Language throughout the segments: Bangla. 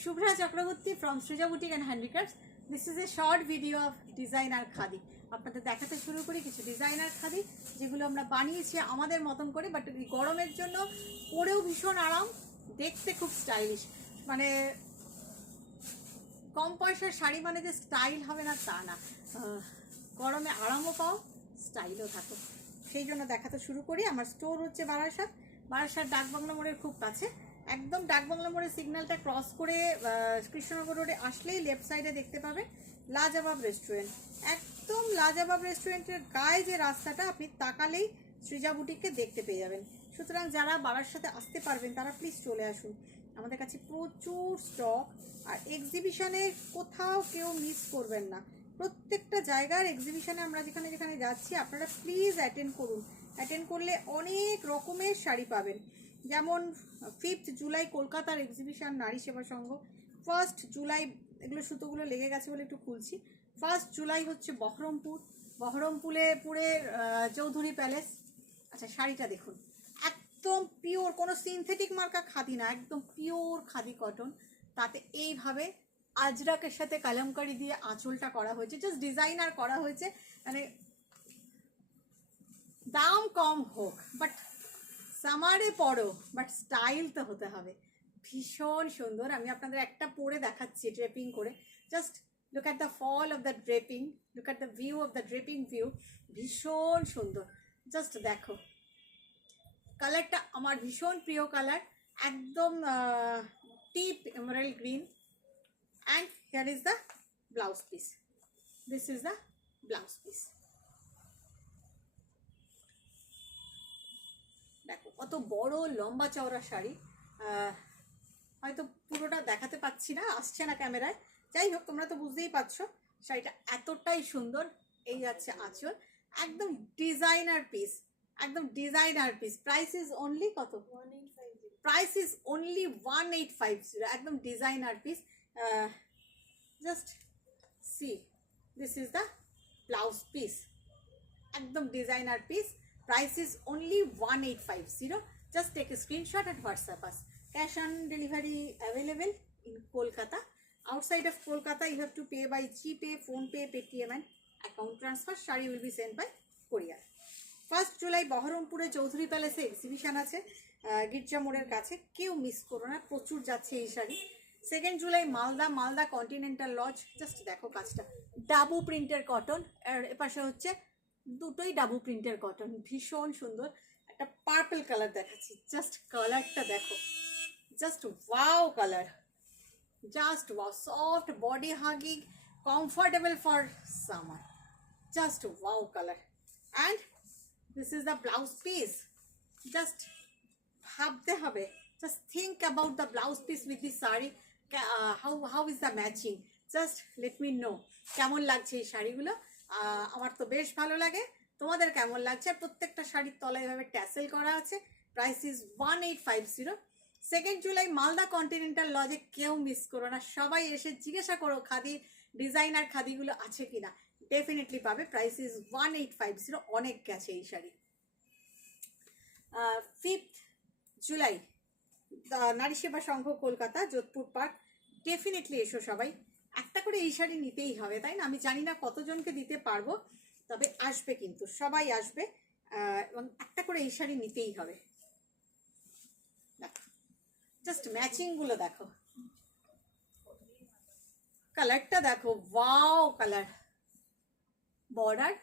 Shubhra Chakraborty from Srija Boutique and Handicrafts. This is a short video of designer khadi. আপনাদের দেখাতে শুরু করি কিছু ডিজাইনার খাদি যেগুলো আমরা বানিয়েছি আমাদের মতন করে, বাট এই গরমের জন্য পরেও ভীষণ আরাম, দেখতে খুব স্টাইলিশ। মানে কম পয়সার শাড়ি মানে যে স্টাইল হবে না তা না, গরমে আরামও পাও স্টাইলও থাকো, সেই জন্য দেখাতে শুরু করি। আমার স্টোর হচ্ছে বারাসাত ডাকবাংলা মোড়ের খুব কাছে, একদম ডাকবাংলা মোড়ের সিগন্যালটা ক্রস করে কৃষ্ণনগর রোডে আসলেই লেফট সাইডে দেখতে পাবে লাজবাব রেস্টুরেন্ট। একদম লাজবাব রেস্টুরেন্টের গায়ে যে রাস্তাটা, আপনি তাকালেই সৃজা বুটিককে দেখতে পেয়ে যাবেন। সুতরাং যারা বারাসাতে আসতে পারবেন তারা প্লিজ চলে আসুন, আমাদের কাছে প্রচুর স্টক। আর এক্সিবিশনে কোথাও কেউ মিস করবেন না, প্রত্যেকটা জায়গার এক্সিবিশনে আমরা যেখানে যেখানে যাচ্ছি আপনারা প্লিজ অ্যাটেন্ড করুন। অ্যাটেন্ড করলে অনেক রকমের শাড়ি পাবেন। যেমন 5th জুলাই কলকাতার এক্সিবিশন নারী সেবা সংঘ, 1st জুলাই, এগুলো সুতোগুলো লেগে গেছে বলে একটু খুলছি। 1st জুলাই হচ্ছে বহরমপুরের চৌধুরী প্যালেস। আচ্ছা, শাড়িটা দেখুন, একদম পিওর, কোনো সিনথেটিক মার্কা খাদি না, একদম পিওর খাদি কটন, তাতে এইভাবে আজরাকের সাথে কালামকারি দিয়ে আঁচলটা করা হয়েছে, জাস্ট ডিজাইনার করা হয়েছে। মানে দাম কম হোক, বাট সামারে পরো, বাট স্টাইল তো হতে হবে। ভীষণ সুন্দর, আমি আপনাদের একটা পরে দেখাচ্ছি ড্রেপিং করে। Just look at the fall of the draping, look at the view of the draping view, ভীষণ সুন্দর। জাস্ট দেখো, কালারটা আমার ভীষণ প্রিয় কালার, একদম deep Emerald green. And here is the blouse piece, this is the blouse piece. দেখো কত বড় লম্বা চওড়া শাড়ি, হয়তো পুরোটা দেখাতে পাচ্ছি না, আসছে না ক্যামেরায়, যাই হোক তোমরা তো বুঝতেই পারছো শাড়িটা এতটাই সুন্দর। এই যাচ্ছে আঁচল, একদম ডিজাইনার পিস, একদম designer piece. Price is only কত? 1850। প্রাইস ইজ অনলি 1850, একদম designer piece. Just see, this is the blouse piece, একদম designer piece. Price is only 1850. Just take a screenshot and WhatsApp us. Cash on delivery available in Kolkata. Outside of Kolkata, you have to pay by GPay, PhonePe, Paytm and account transfer. Shari will be sent by courier. 1st July বহরমপুরে চৌধুরী প্যালেসে এক্সিবিশন আছে, গির্জা মোড়ের কাছে, কেউ মিস করো না, প্রচুর যাচ্ছে এই sari. 2nd July Malda continental lodge. Just দেখো কাজটা, ডাবু প্রিন্টের কটন, আর এপাশে হচ্ছে দুটোই ডাবু প্রিন্টের কটন, ভীষণ সুন্দর। একটা পার্পল কালার দেখাচ্ছি, জাস্ট কালারটা দেখো, just wow colour, just wow, soft body hugging, comfortable for summer, just wow colour. And this is the blouse piece. Just ভাবতে হবে, just think about the blouse piece with this sari, how is the matching. Just let me no কেমন লাগছে এই শাড়িগুলো। আমার তো বেশ ভালো লাগে, তোমাদের কেমন লাগছে? প্রত্যেকটা শাড়ির তলায় এভাবে ট্যাসেল করা আছে। Price is 1850। 2nd July Malda continental লজে কেউ মিস করো না, সবাই এসে জিজ্ঞাসা করো খাদি ডিজাইনার খাদিগুলো আছে কিনা, ডেফিনেটলি পাবে। প্রাইস ইজ 1850, অনেক গেছে এই শাড়ি। 5th জুলাই নারী সেবা সংঘ কলকাতা, যোধপুর পার্ক, ডেফিনেটলি এসো সবাই, একটা করে এই শাড়ি নিতেই হবে, তাই না? আমি জানি না কতজনকে দিতে পারবো, তবে আসবে কিন্তু সবাই আসবে, এবং একটা করে এই শাড়ি নিতেই হবে। দেখো জাস্ট ম্যাচিংগুলো দেখো, কালারটা দেখো, ওয়াও কালার, বর্ডার,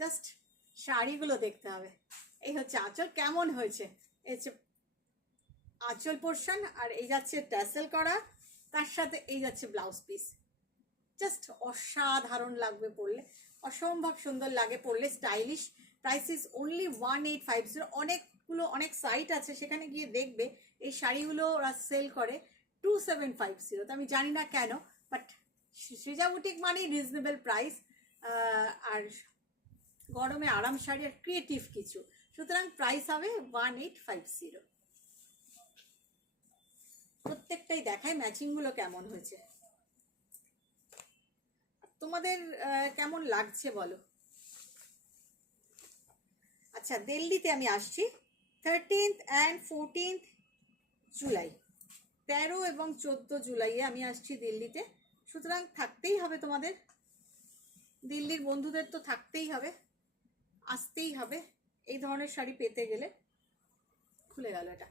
জাস্ট শাড়িগুলো দেখতে হবে। এই হচ্ছে আঁচল, কেমন হয়েছে? এই হচ্ছে আঁচল পোর্শন, আর এই যাচ্ছে ট্যাসেল করা, তার সাথে এই যাচ্ছে ব্লাউজ পিস। জাস্ট অসাধারণ লাগবে পরলে, অসম্ভব সুন্দর লাগে পরলে, স্টাইলিশ। Price is only 1850। অনেক সাইট আছে, সেখানে গিয়ে দেখবে এই শাড়িগুলো ওরা সেল করে 2750। তো আমি জানি না কেন, বাট সৃজা বুটিক মানেই রিজনেবল প্রাইস, আর গরমে আরাম শাড়ি আর ক্রিয়েটিভ কিছু, সুতরাং প্রাইস হবে 1850। প্রত্যেকটাই দেখায় ম্যাচিংগুলো কেমন হয়েছে, তোমাদের কেমন লাগছে বলো। আচ্ছা, দিল্লিতে আমি আসছি 13th and 14th জুলাই, 13 এবং 14 জুলাইয়ে আমি আসছি দিল্লিতে, সুতরাং থাকতেই হবে তোমাদের, দিল্লির বন্ধুদের তো থাকতেই হবে, আসতেই হবে এই ধরনের শাড়ি পেতে গেলে। খুলে গেল, এটা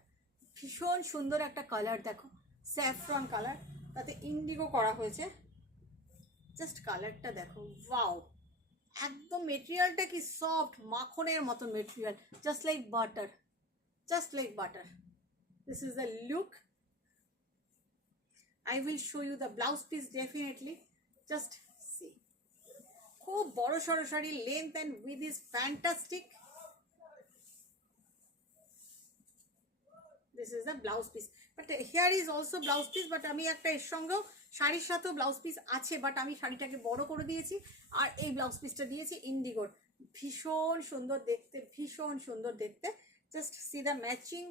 ভীষণ সুন্দর একটা কালার, দেখো স্যাফরন কালার, তাতে ইন্ডিগো করা হয়েছে, জাস্ট কালারটা দেখো, ওয়াও। একদম মেটেরিয়ালটা কি সফট, মাখনের মতন material, just like butter, just like butter. This is the look. I will show you the blouse piece definitely. Just see. খুব বড় সড়ো sari, length and width is fantastic. This is the blouse piece. But here is also blouse piece, but আমি একটা এর সঙ্গেও শাড়ির সাথেও ব্লাউজ পিস আছে, বাট আমি শাড়িটাকে বড় করে দিয়েছি আর এই ব্লাউজ পিসটা দিয়েছি ইন্ডিগোর। ভীষণ সুন্দর দেখতে, ভীষণ সুন্দর দেখতে। Just see the matching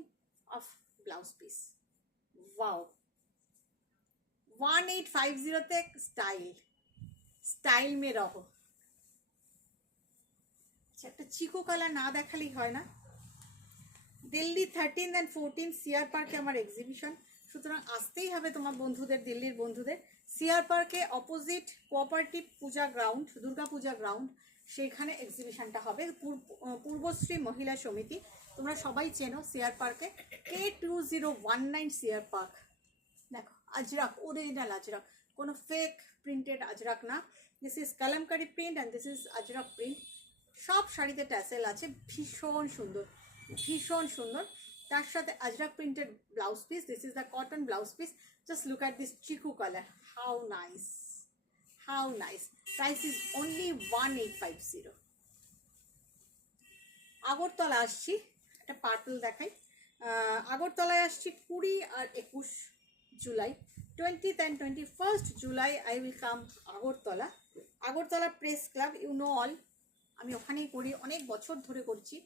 of blouse piece, wow. 1850 তে স্টাইল, স্টাইল মে রহো। একটা চিকো কালার না দেখালেই হয় না। দিল্লি 13 and 14 সিআর পার্কে আমার এক্সিবিশন, সুতরাং আসতেই হবে তোমার বন্ধুদের, দিল্লির বন্ধুদের। সিআর পার্কে অপোজিট কোঅপারেটিভ পূজা গ্রাউন্ড, দুর্গা পূজা গ্রাউন্ড, সেইখানে এক্সিবিশনটা হবে। পূর্বশ্রী মহিলা সমিতি, তোমরা সবাই চেনো সিআর পার্কে, K2019 সিআর পার্ক। দেখো আজরাক, অরিজিনাল আজরাক, কোনো ফেক প্রিন্টেড আজরাক না। This is kalamkari print and this is Ajrak print. সব শাড়িতে ট্যাসেল আছে, ভীষণ সুন্দর, ভীষণ সুন্দর। তার সাথে ajrakh printed blouse piece. This is the cotton blouse piece. Just look at this chiku colour, how nice, how nice. Price is only 1850। Agartala আসছি, একটা পার্পল দেখাই। আগরতলায় আসছি 20 আর 21 July, 20th and 21st July I will come Agartala. Agartala press club, you know all, আমি ওখানেই করি, অনেক বছর ধরে করছি,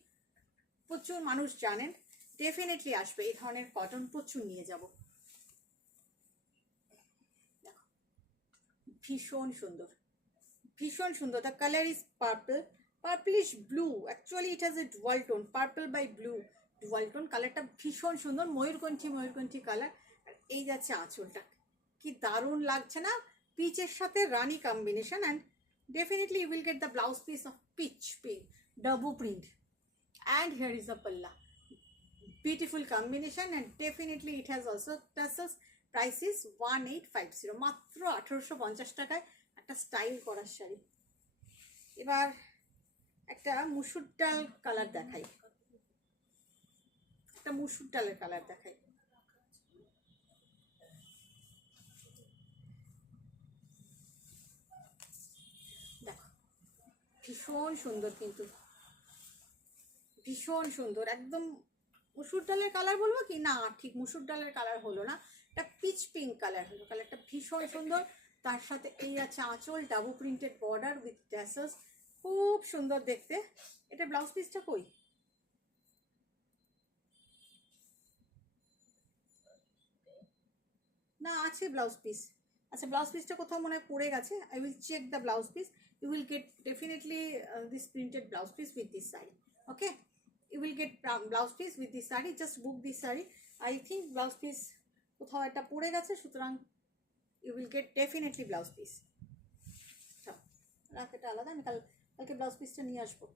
প্রচুর মানুষ জানেন। ডেফিনেটলি আসবে, এই ধরনের কটন প্রচুর নিয়ে যাব। দেখো ভীষণ সুন্দর, ভীষণ সুন্দর। The colour is purple, purplish blue, actually it has a dual tone, purple by blue, dual tone. কালারটা ভীষণ সুন্দর, ময়ূরকণ্ঠী, ময়ূরকণ্ঠী কালার। আর এই যাচ্ছে আঁচলটা, কি দারুণ লাগছে না, পিচের সাথে রানি combination. And definitely you will get the blouse piece of peach pink double print, and here is the palla, beautiful combination, and definitely it has also tassels. Price is 1850, মাত্র 1850 টাকায় একটা স্টাইল করার শাড়ি। এবার একটা মুসুর ডাল কালার দেখাই, একটা মুসুর ডালের কালার দেখাই। ভীষণ সুন্দর, কিন্তু ভীষণ সুন্দর, একদম মুসুর ডালের কালার বলবো কি না, ঠিক মুসুর ডালের কালার হলো না, এটা পিচ পিঙ্ক কালার হলো। কালারটা ভীষণ সুন্দর। তার সাথে এই আছে আঁচল, double printed border with tassels, খুব সুন্দর দেখতে। এটা ব্লাউজ পিসটা কই, না আছে ব্লাউজ পিস, আচ্ছা ব্লাউজ পিসটা কোথাও মনে হয় পড়ে গেছে। I will check the blouse piece. You will get definitely this printed blouse piece with this saree. Okay, you will get blouse piece with this saree. Just book this saree. I think blouse piece কোথাও একটা পড়ে গেছে, সুতরাং you will get definitely blouse piece. রাখ, এটা আলাদা, আমি কালকে ব্লাউজ পিসটা নিয়ে আসবো।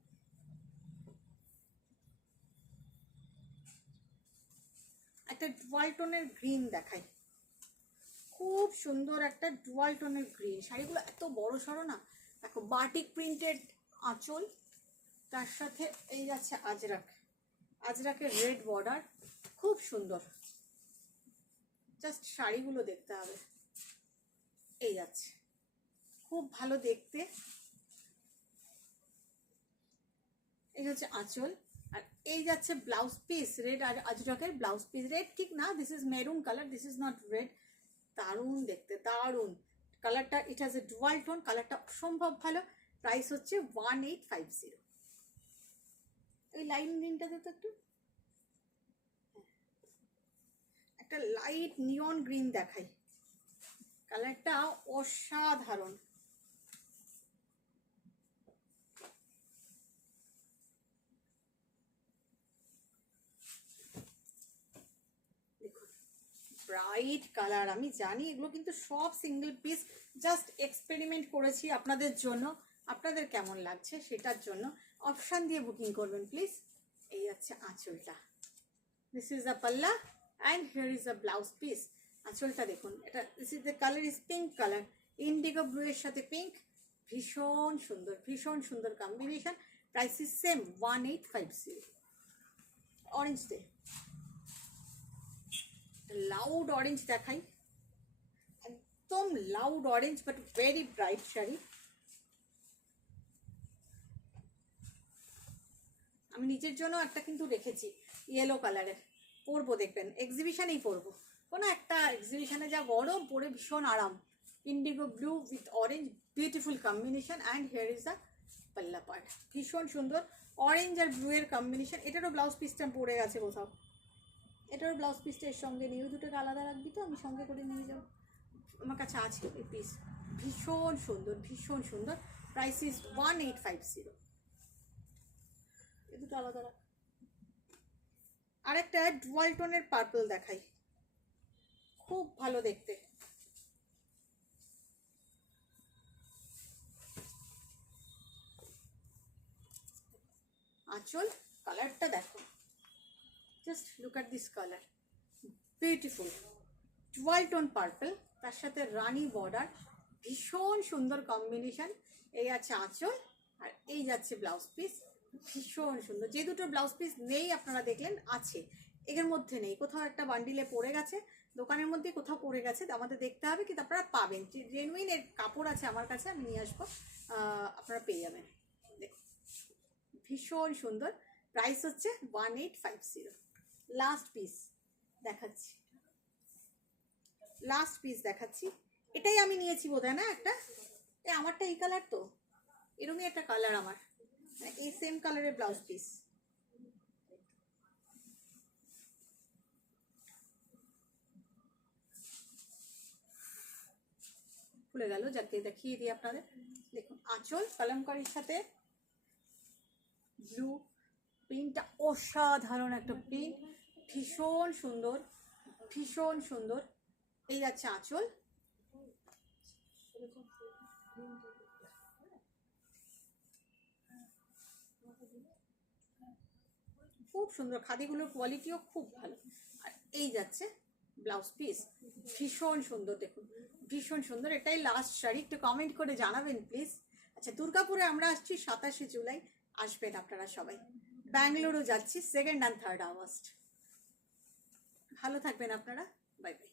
একটা ডুয়াল টোনের গ্রিন দেখাই, খুব সুন্দর একটা ডুয়াল টোনের গ্রিন। শাড়িগুলো এত বড় সড়ো না, দেখো বাটিক প্রিন্টেড আঁচল, তার সাথে এই যাচ্ছে আজরাক, আজরাকের রেড বর্ডার, খুব সুন্দর। জাস্ট শাড়িগুলো দেখতে হবে, এই যাচ্ছে, খুব ভালো দেখতে। এই হচ্ছে আঁচল, আর এই যাচ্ছে ব্লাউজ পিস, রেড আর আজরাকের ব্লাউজ পিস। রেড ঠিক না, this is maroon colour, this is not red. দারুণ দেখতে, দারুণ কালারটা। ইট হ্যাজ এ ডুয়াল টোন, কালারটা অসম্ভব ভালো। প্রাইস হচ্ছে 1850। ওই লাইন গ্রিনটাতে তো একটু, একটা লাইট নিয়ন গ্রিন দেখাই, কালারটা অসাধারণ। দেখুন ব্রাইট কালার। আমি জানি এগুলো কিন্তু সব সিঙ্গেল পিস, জাস্ট এক্সপেরিমেন্ট করেছি আপনাদের জন্য, আপনাদের কেমন লাগছে সেটার জন্য অপশান দিয়ে বুকিং করবেন প্লিজ। এই যাচ্ছে আঁচলটা, this is the pallu and here is the blouse piece. আঁচলটা দেখুন, এটা this is the colour is pink colour, indigo blue এর সাথে পিঙ্ক, ভীষণ সুন্দর, ভীষণ সুন্দর combination. Price is same 1850। Orange দে, লাউড অরেঞ্জ দেখাই, একদম loud orange but very bright sari. আমি নিজের জন্য একটা কিন্তু রেখেছি ইয়েলো কালারের, পরবো দেখবেন, এক্সিবিশনেই পরবো, কোনো একটা এক্সিবিশনে যা গরম, পরে ভীষণ আরাম। Indigo blue with orange, beautiful combination and hair is the পাল্লা পার্ট, ভীষণ সুন্দর। অরেঞ্জ আর ব্লু এর কম্বিনেশন, এটারও ব্লাউজ পিসটা পড়ে গেছে কোথাও, এটারও ব্লাউজ পিসটা এর সঙ্গে নিয়ে, ওই দুটোকে আলাদা রাখবি তো, আমি সঙ্গে করে নিয়ে যাবো, আমার কাছে আছে এই পিস, ভীষণ সুন্দর, ভীষণ সুন্দর। Price is 1850। এ দুটো আলাদা রাখ। আরেকটা ডুয়াল টোনের পার্পল দেখাই, খুব ভালো দেখতে। আঁচল, কালারটা দেখো, just look at this colour, beautiful dual tone purple, তার সাথে রানি বর্ডার, ভীষণ সুন্দর কম্বিনেশন। এই আছে আঁচল আর এই যাচ্ছে ব্লাউজ পিস, ভীষণ সুন্দর। যে দুটো ব্লাউজ পিস নেই আপনারা দেখলেন, আছে এর মধ্যে নেই, কোথাও একটা বান্ডিলে পড়ে গেছে, দোকানের মধ্যে কোথাও পড়ে গেছে, আমাদের দেখতে হবে, কিন্তু আপনারা পাবেন, জেনুইন এর কাপড় আছে আমার কাছে, আমি নিয়ে আসবো, আপনারা পেয়ে যাবেন। ভীষণ সুন্দর, প্রাইস হচ্ছে 1850। লাস্ট পিস দেখাচ্ছি, লাস্ট পিস দেখাচ্ছি, এটাই আমি নিয়েছি বোধহয় না একটা, আমারটা এই কালার তো, এরকমই একটা কালার আমার, এই সেম কালারের ব্লাউজ পিস। খুলে গেল, যাকে দেখিয়ে দিই আপনাদের, দেখুন আঁচল কালামকারীর সাথে ব্লু প্রিন্টটা, অসাধারণ একটা প্রিন্ট, ভীষণ সুন্দর, ভীষণ সুন্দর। এই যাচ্ছে আঁচল, খুব সুন্দর, খাদিগুলোর কোয়ালিটিও খুব ভালো। আর এই যাচ্ছে ব্লাউজ পিস, ভীষণ সুন্দর, দেখুন ভীষণ সুন্দর। এটাই লাস্ট শাড়ি, একটু কমেন্ট করে জানাবেন প্লিজ। আচ্ছা, দুর্গাপুরে আমরা আসছি 27শে জুলাই, আসবেন আপনারা সবাই। ব্যাঙ্গালুরু যাচ্ছি 2nd and 3rd আগস্ট। ভালো থাকবেন আপনারা, বাই বাই।